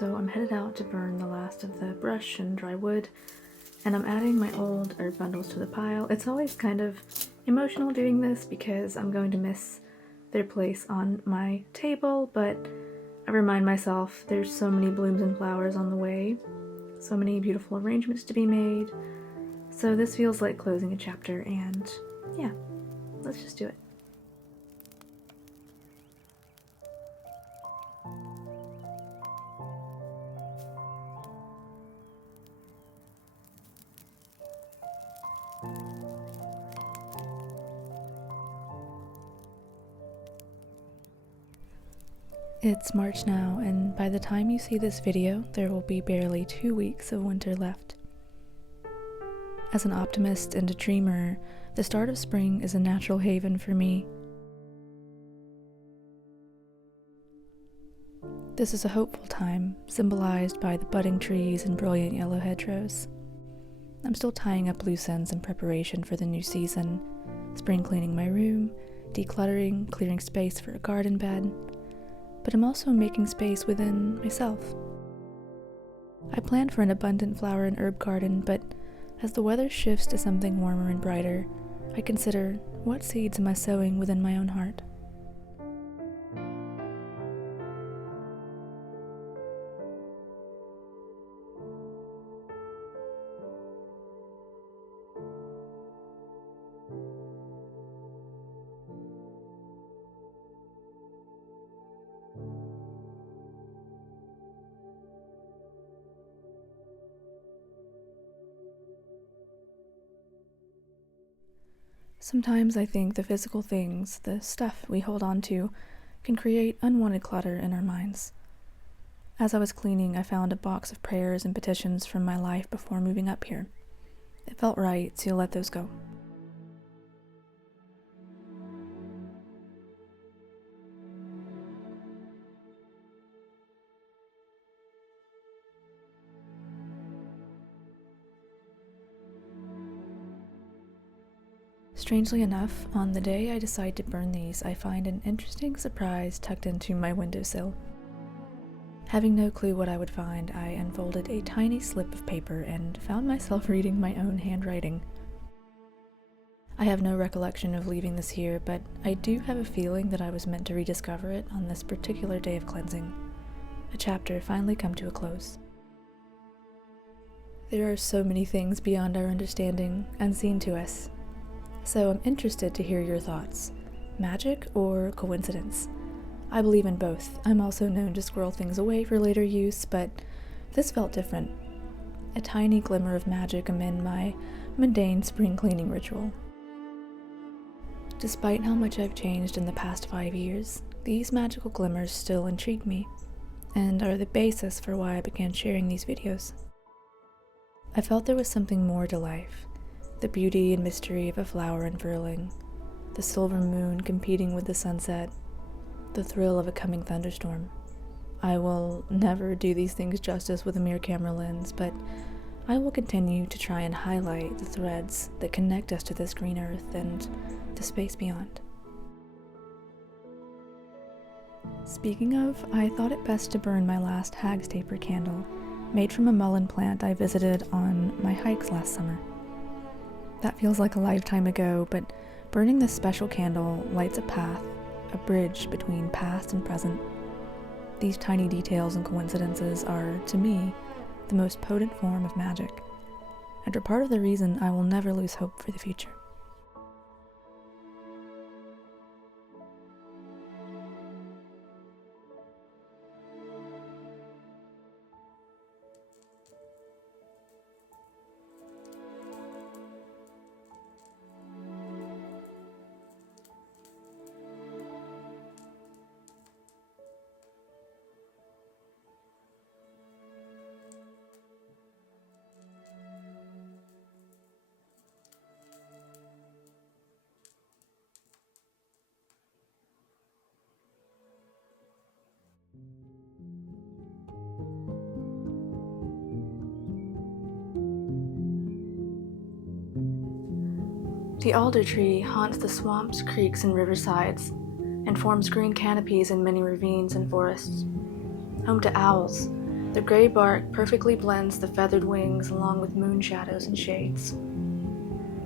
So I'm headed out to burn the last of the brush and dry wood, and I'm adding my old herb bundles to the pile. It's always kind of emotional doing this because I'm going to miss their place on my table, but I remind myself there's so many blooms and flowers on the way, so many beautiful arrangements to be made. So this feels like closing a chapter, and yeah, let's just do it. It's March now, and by the time you see this video, there will be barely 2 weeks of winter left. As an optimist and a dreamer, the start of spring is a natural haven for me. This is a hopeful time, symbolized by the budding trees and brilliant yellow hedgerows. I'm still tying up loose ends in preparation for the new season, spring cleaning my room, decluttering, clearing space for a garden bed, but I'm also making space within myself. I planned for an abundant flower and herb garden, but as the weather shifts to something warmer and brighter, I consider, what seeds am I sowing within my own heart? Sometimes I think the physical things, the stuff we hold on to, can create unwanted clutter in our minds. As I was cleaning, I found a box of prayers and petitions from my life before moving up here. It felt right to let those go. Strangely enough, on the day I decide to burn these, I find an interesting surprise tucked into my windowsill. Having no clue what I would find, I unfolded a tiny slip of paper and found myself reading my own handwriting. I have no recollection of leaving this here, but I do have a feeling that I was meant to rediscover it on this particular day of cleansing. A chapter finally come to a close. There are so many things beyond our understanding, unseen to us. So I'm interested to hear your thoughts. Magic or coincidence? I believe in both. I'm also known to squirrel things away for later use, but this felt different. A tiny glimmer of magic amid my mundane spring cleaning ritual. Despite how much I've changed in the past 5 years, these magical glimmers still intrigue me, and are the basis for why I began sharing these videos. I felt there was something more to life. The beauty and mystery of a flower unfurling, the silver moon competing with the sunset, the thrill of a coming thunderstorm. I will never do these things justice with a mere camera lens, but I will continue to try and highlight the threads that connect us to this green earth and the space beyond. Speaking of, I thought it best to burn my last hag's taper candle, made from a mullein plant I visited on my hikes last summer. That feels like a lifetime ago, but burning this special candle lights a path, a bridge between past and present. These tiny details and coincidences are, to me, the most potent form of magic, and are part of the reason I will never lose hope for the future. The alder tree haunts the swamps, creeks, and riversides, and forms green canopies in many ravines and forests. Home to owls, The gray bark perfectly blends the feathered wings along with moon shadows and shades.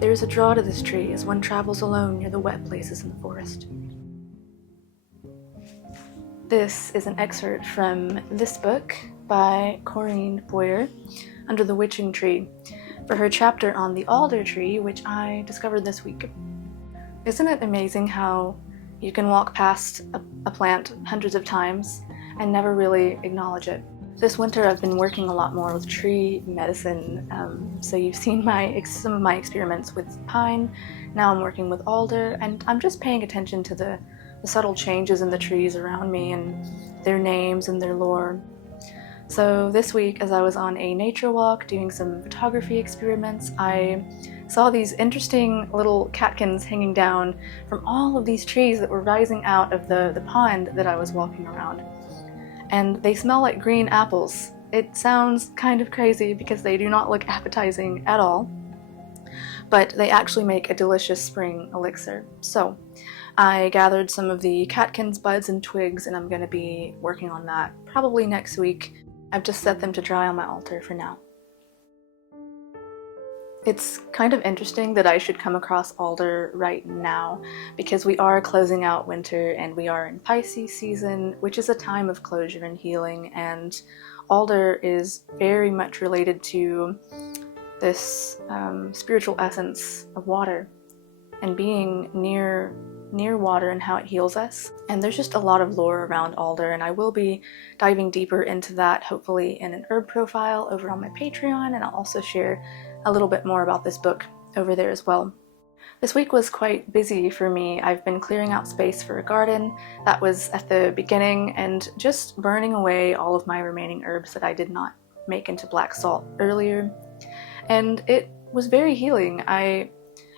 There is a draw to this tree as one travels alone near the wet places in the forest. This is an excerpt from this book by Corinne Boyer, Under the Witching Tree, for her chapter on the alder tree, which I discovered this week. Isn't it amazing how you can walk past a plant hundreds of times and never really acknowledge it? This winter I've been working a lot more with tree medicine, so you've seen some of my experiments with pine. Now I'm working with alder, and I'm just paying attention to the subtle changes in the trees around me and their names and their lore. So this week, as I was on a nature walk doing some photography experiments, I saw these interesting little catkins hanging down from all of these trees that were rising out of the pond that I was walking around. And they smell like green apples. It sounds kind of crazy because they do not look appetizing at all, but they actually make a delicious spring elixir. So I gathered some of the catkins, buds, and twigs, and I'm going to be working on that probably next week. I've just set them to dry on my altar for now. It's kind of interesting that I should come across alder right now because we are closing out winter and we are in Pisces season, which is a time of closure and healing, and alder is very much related to this spiritual essence of water and being near water and how it heals us. And there's just a lot of lore around alder, and I will be diving deeper into that hopefully in an herb profile over on my Patreon, and I'll also share a little bit more about this book over there as well. This week was quite busy for me. I've been clearing out space for a garden. That was at the beginning, and just burning away all of my remaining herbs that I did not make into black salt earlier. And it was very healing. I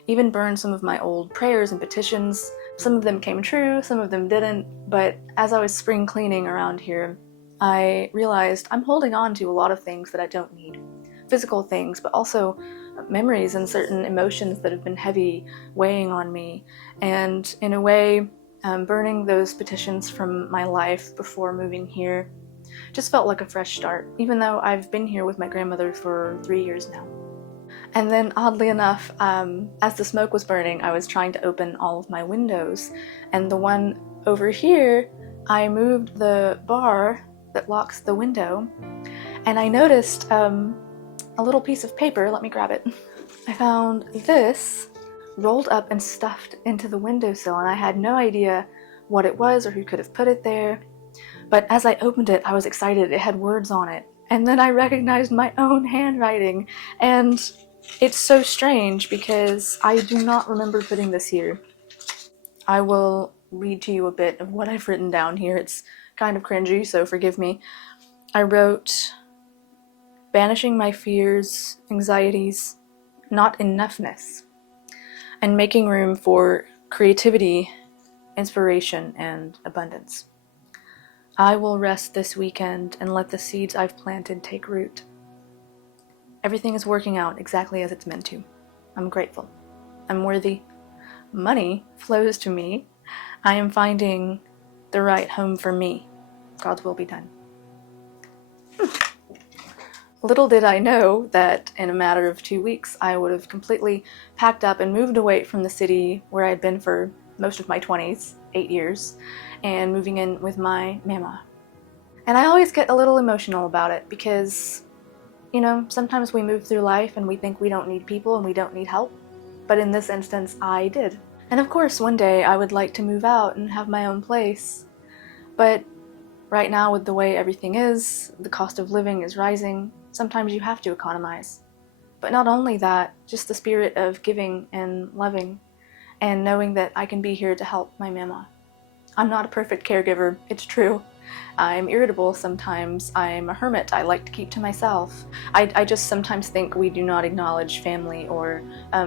even burned some of my old prayers and petitions. Some of them came true, some of them didn't, but as I was spring cleaning around here, I realized I'm holding on to a lot of things that I don't need. Physical things, but also memories and certain emotions that have been heavy, weighing on me. And in a way, burning those petitions from my life before moving here just felt like a fresh start, even though I've been here with my grandmother for 3 years now. And then, oddly enough, as the smoke was burning, I was trying to open all of my windows, and the one over here, I moved the bar that locks the window, and I noticed a little piece of paper. Let me grab it. I found this rolled up and stuffed into the windowsill, and I had no idea what it was or who could have put it there. But as I opened it, I was excited. It had words on it. And then I recognized my own handwriting, and it's so strange because I do not remember putting this here. I will read to you a bit of what I've written down here. It's kind of cringy, so forgive me. I wrote, banishing my fears, anxieties, not enoughness, and making room for creativity, inspiration, and abundance. I will rest this weekend and let the seeds I've planted take root. Everything is working out exactly as it's meant to. I'm grateful. I'm worthy. Money flows to me. I am finding the right home for me. God's will be done. Little did I know that in a matter of 2 weeks, I would have completely packed up and moved away from the city where I'd been for most of my 20s, 8 years, and moving in with my mama. And I always get a little emotional about it because, you know, sometimes we move through life and we think we don't need people and we don't need help. But in this instance, I did. And of course, one day I would like to move out and have my own place. But right now, with the way everything is, the cost of living is rising, sometimes you have to economize. But not only that, just the spirit of giving and loving, and knowing that I can be here to help my mama. I'm not a perfect caregiver, it's true. I'm irritable sometimes. I'm a hermit. I like to keep to myself. I just sometimes think we do not acknowledge family or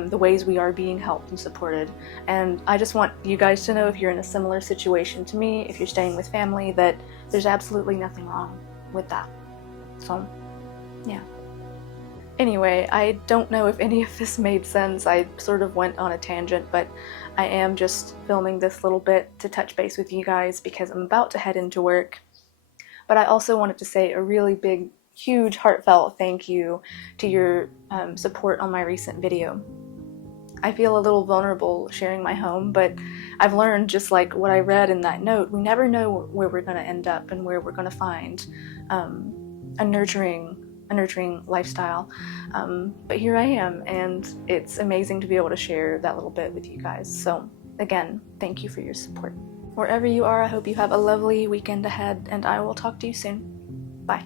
the ways we are being helped and supported. And I just want you guys to know, if you're in a similar situation to me, if you're staying with family, that there's absolutely nothing wrong with that. So, yeah. Anyway, I don't know if any of this made sense. I sort of went on a tangent, but I am just filming this little bit to touch base with you guys because I'm about to head into work. But I also wanted to say a really big, huge, heartfelt thank you to your support on my recent video. I feel a little vulnerable sharing my home, but I've learned, just like what I read in that note, we never know where we're going to end up and where we're going to find a nurturing lifestyle. But here I am, and it's amazing to be able to share that little bit with you guys. So again, thank you for your support. Wherever you are, I hope you have a lovely weekend ahead, and I will talk to you soon. Bye.